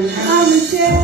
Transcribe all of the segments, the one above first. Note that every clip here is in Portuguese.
I'm a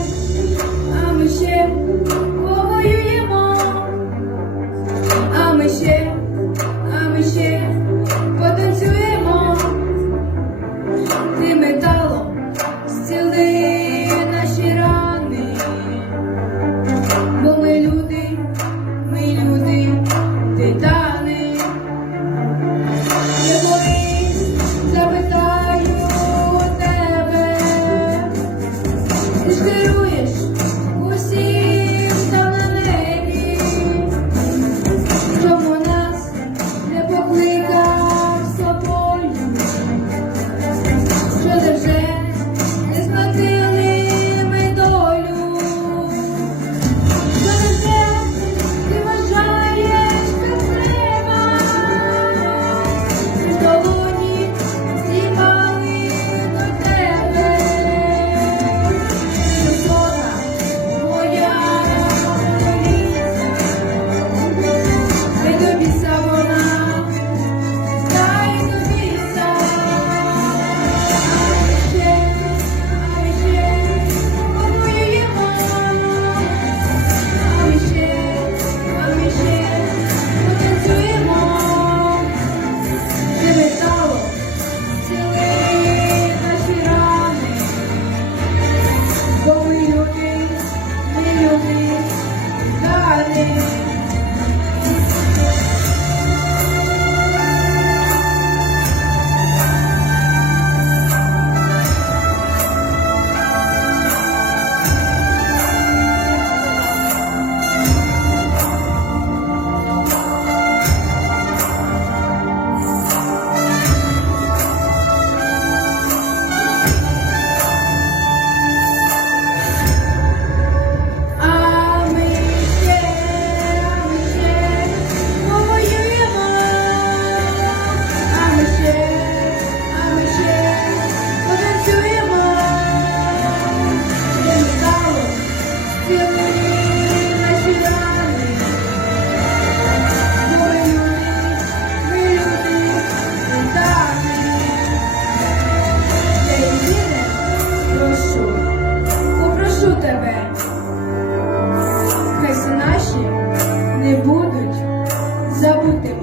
Deus. sabotei.